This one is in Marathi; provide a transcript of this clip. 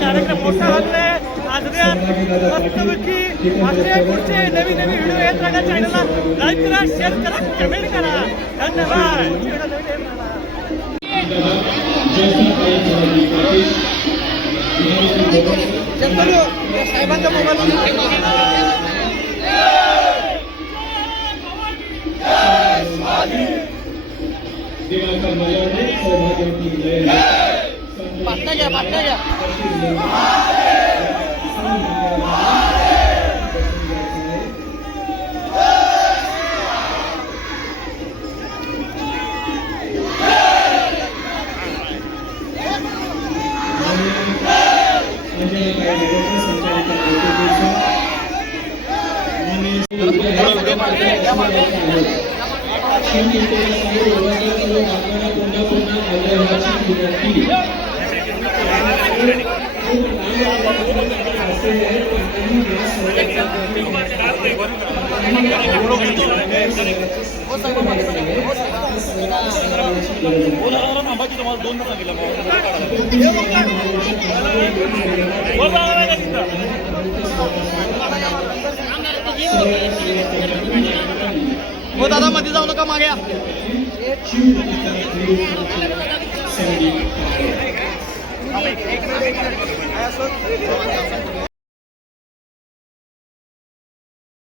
कार्यक्रम मोठा झालाय मस्तपैकी असे पुढचे नवीन नवीन व्हिडिओ येत राहणार. चॅनलला लाईक करा, शेअर करा, कमेंट करा. धन्यवाद. साहेबांचा मोबाईल पाटणा घ्या. हो दादा, मध्ये जाऊ नका, मागे या.